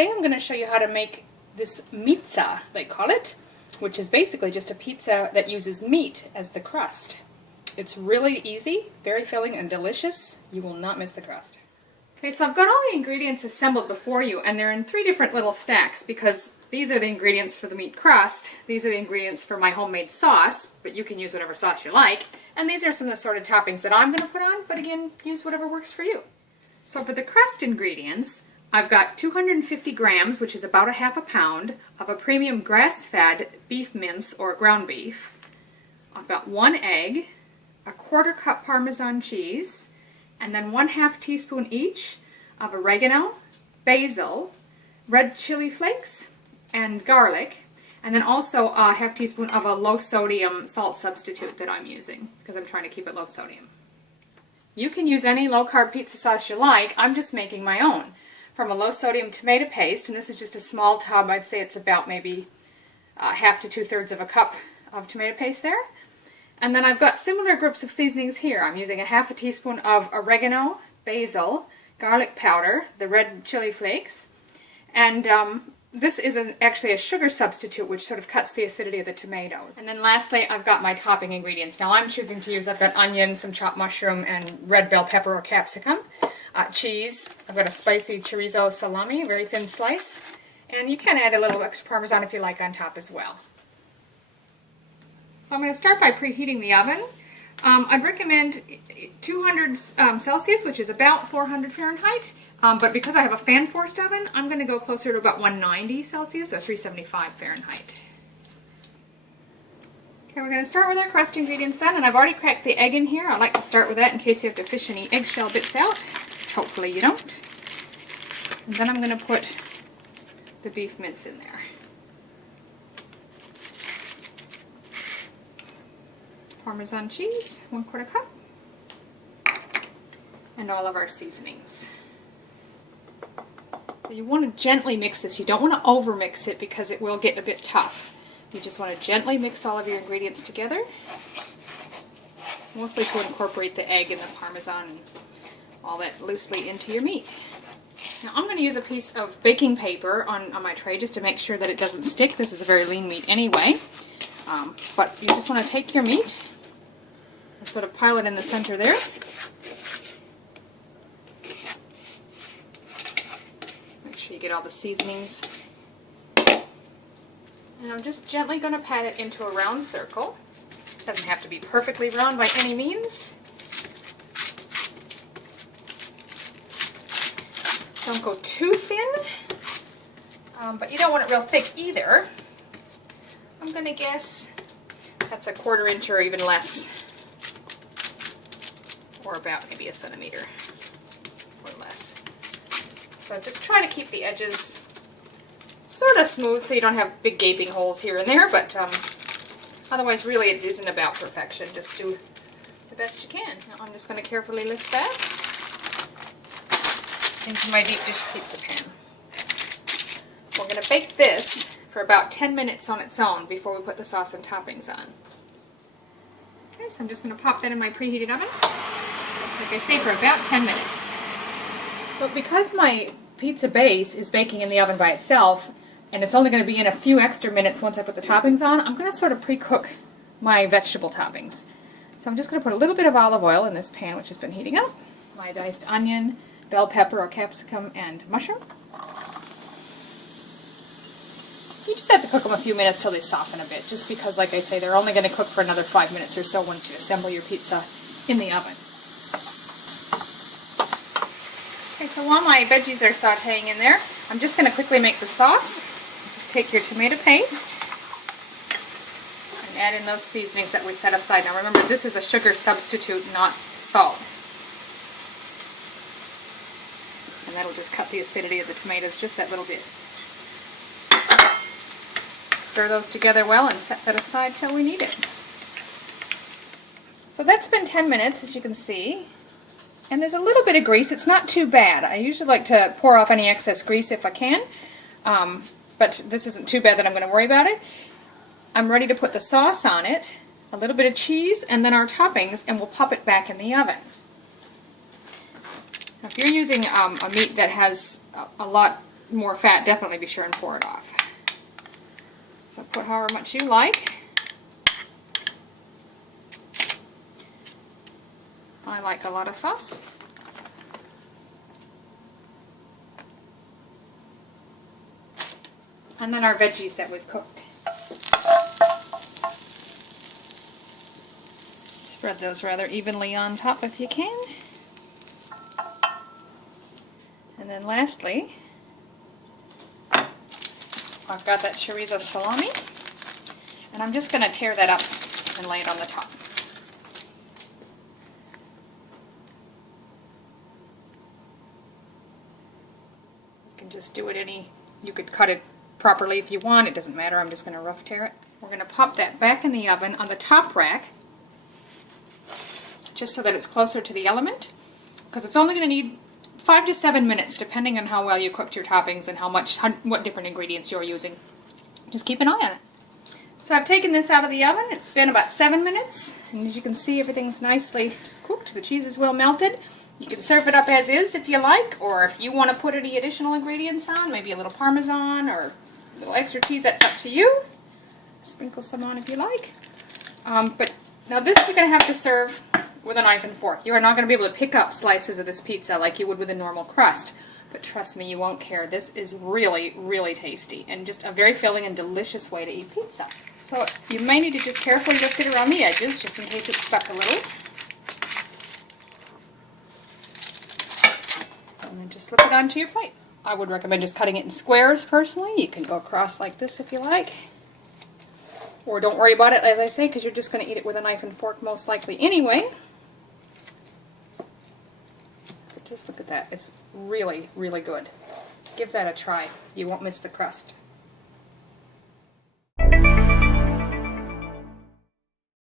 today I'm going to show you how to make this MEATSA, they call it, which is basically just a pizza that uses meat as the crust. It's really easy, very filling and delicious. You will not miss the crust. Okay, so I've got all the ingredients assembled before you, and they're in 3 different little stacks because these are the ingredients for the meat crust, these are the ingredients for my homemade sauce, but you can use whatever sauce you like, and these are some of the assorted toppings that I'm going to put on, but again, use whatever works for you. So for the crust ingredients, I've got 250 grams, which is about a half a pound, of a premium grass-fed beef mince or ground beef. I've got 1 egg, a 1/4 cup Parmesan cheese, and then 1/2 teaspoon each of oregano, basil, red chili flakes, and garlic, and then also a 1/2 teaspoon of a low-sodium salt substitute that I'm using because I'm trying to keep it low sodium. You can use any low-carb pizza sauce you like. I'm just making my own from a low-sodium tomato paste, and this is just a small tub. I'd say it's about maybe 1/2 to 2/3 of a cup of tomato paste there. And then I've got similar groups of seasonings here. I'm using a 1/2 teaspoon of oregano, basil, garlic powder, the red chili flakes, and this is actually a sugar substitute which sort of cuts the acidity of the tomatoes. And then lastly, I've got my topping ingredients. Now I'm choosing to use, I've got onion, some chopped mushroom, and red bell pepper or capsicum. Cheese, I've got a spicy chorizo salami, very thin slice, and you can add a little extra parmesan if you like on top as well. So I'm going to start by preheating the oven. I'd recommend 200 Celsius, which is about 400 Fahrenheit, but because I have a fan-forced oven, I'm going to go closer to about 190 Celsius or 375 Fahrenheit. Okay, we're going to start with our crust ingredients then, and I've already cracked the egg in here. I like to start with that in case you have to fish any eggshell bits out. Hopefully you don't. And then I'm going to put the beef mince in there. Parmesan cheese, 1/4 cup, and all of our seasonings. So you want to gently mix this. You don't want to over mix it because it will get a bit tough. You just want to gently mix all of your ingredients together, mostly to incorporate the egg and the parmesan and all that loosely into your meat. Now I'm going to use a piece of baking paper on my tray just to make sure that it doesn't stick. This is a very lean meat anyway. But you just want to take your meat and sort of pile it in the center there. Make sure you get all the seasonings. And I'm just gently going to pat it into a round circle. It doesn't have to be perfectly round by any means. Don't go too thin, but you don't want it real thick either. I'm going to guess that's a 1/4 inch or even less, or about maybe a centimeter or less. So just try to keep the edges sort of smooth so you don't have big gaping holes here and there, but otherwise really it isn't about perfection. Just do the best you can. Now I'm just going to carefully lift that into my deep dish pizza pan. We're going to bake this for about 10 minutes on its own before we put the sauce and toppings on. Okay, so I'm just going to pop that in my preheated oven, like I say, for about 10 minutes. So because my pizza base is baking in the oven by itself, and it's only going to be in a few extra minutes once I put the toppings on, I'm going to sort of pre-cook my vegetable toppings. So I'm just going to put a little bit of olive oil in this pan, which has been heating up, my diced onion, bell pepper or capsicum, and mushroom. You just have to cook them a few minutes till they soften a bit, just because, like I say, they're only going to cook for another 5 minutes or so once you assemble your pizza in the oven. Okay, so while my veggies are sauteing in there, I'm just going to quickly make the sauce. Just take your tomato paste and add in those seasonings that we set aside. Now remember, this is a sugar substitute, not salt. And that'll just cut the acidity of the tomatoes just that little bit. Stir those together well and set that aside till we need it. So that's been 10 minutes, as you can see. And there's a little bit of grease. It's not too bad. I usually like to pour off any excess grease if I can. But this isn't too bad that I'm going to worry about it. I'm ready to put the sauce on it, a little bit of cheese, and then our toppings, and we'll pop it back in the oven. Now, if you're using a meat that has a lot more fat, definitely be sure and pour it off. So put however much you like. I like a lot of sauce. And then our veggies that we've cooked. Spread those rather evenly on top if you can. And then lastly, I've got that chorizo salami, and I'm just going to tear that up and lay it on the top. You can just do it you could cut it properly if you want, it doesn't matter, I'm just going to rough tear it. We're going to pop that back in the oven on the top rack, just so that it's closer to the element, because it's only going to need 5 to 7 minutes depending on how well you cooked your toppings and what different ingredients you're using. Just keep an eye on it. So I've taken this out of the oven. It's been about 7 minutes, and as you can see, everything's nicely cooked. The cheese is well melted. You can serve it up as is if you like, or if you want to put any additional ingredients on, maybe a little parmesan or a little extra cheese, that's up to you. Sprinkle some on if you like. But now this you're going to have to serve with a knife and fork. You are not going to be able to pick up slices of this pizza like you would with a normal crust. But trust me, you won't care. This is really, really tasty and just a very filling and delicious way to eat pizza. So you may need to just carefully lift it around the edges just in case it's stuck a little. And then just slip it onto your plate. I would recommend just cutting it in squares personally. You can go across like this if you like. Or don't worry about it, as I say, because you're just going to eat it with a knife and fork most likely anyway. But just look at that. It's really, really good. Give that a try. You won't miss the crust.